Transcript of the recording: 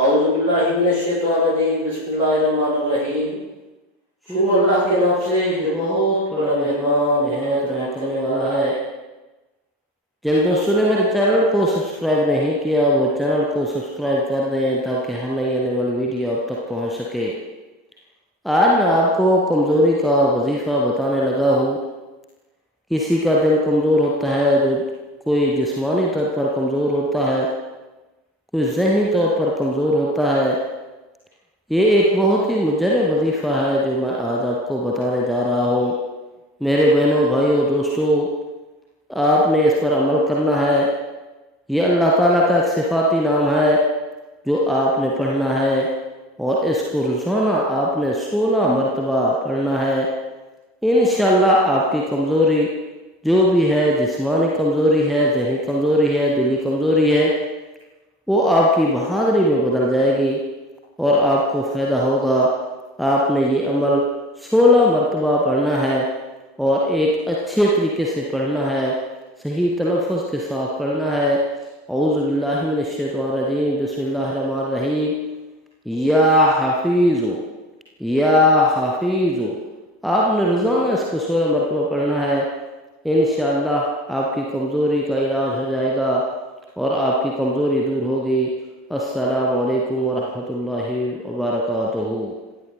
اعوذ باللہ من الشیطان الرجیم، بسم اللہ الرحمن الرحیم۔ شروع اللہ کے نام سے جو بہت بڑا مہربان نہایت رحم کرنے والا ہے۔ جن دوستوں نے میرے چینل کو سبسکرائب نہیں کیا وہ چینل کو سبسکرائب کر دیں تاکہ ہر نئی آنے والی ویڈیو آپ تک پہنچ سکے۔ آج میں آپ کو کمزوری کا وظیفہ بتانے لگا ہوں۔ کسی کا دل کمزور ہوتا ہے، کوئی جسمانی طور پر کمزور ہوتا ہے، کوئی ذہنی طور پر کمزور ہوتا ہے۔ یہ ایک بہت ہی مجرب وظیفہ ہے جو میں آج آپ کو بتانے جا رہا ہوں۔ میرے بہنوں، بھائیوں، دوستوں، آپ نے اس پر عمل کرنا ہے۔ یہ اللہ تعالیٰ کا ایک صفاتی نام ہے جو آپ نے پڑھنا ہے، اور اس کو روزانہ آپ نے 16 مرتبہ پڑھنا ہے۔ انشاءاللہ آپ کی کمزوری جو بھی ہے، جسمانی کمزوری ہے، ذہنی کمزوری ہے، دلی کمزوری ہے، وہ آپ کی بہادری میں بدل جائے گی اور آپ کو فائدہ ہوگا۔ آپ نے یہ عمل 16 مرتبہ پڑھنا ہے اور ایک اچھے طریقے سے پڑھنا ہے، صحیح تلفظ کے ساتھ پڑھنا ہے۔ اعوذ باللہ من الشیطان الرجیم، بسم اللہ الرحمن الرحیم۔ یا حفیظ، یا حفیظ، آپ نے روزانہ اس کو 16 مرتبہ پڑھنا ہے۔ انشاءاللہ آپ کی کمزوری کا علاج ہو جائے گا اور آپ کی کمزوری دور ہوگی۔ السلام علیکم ورحمۃ اللہ وبرکاتہ۔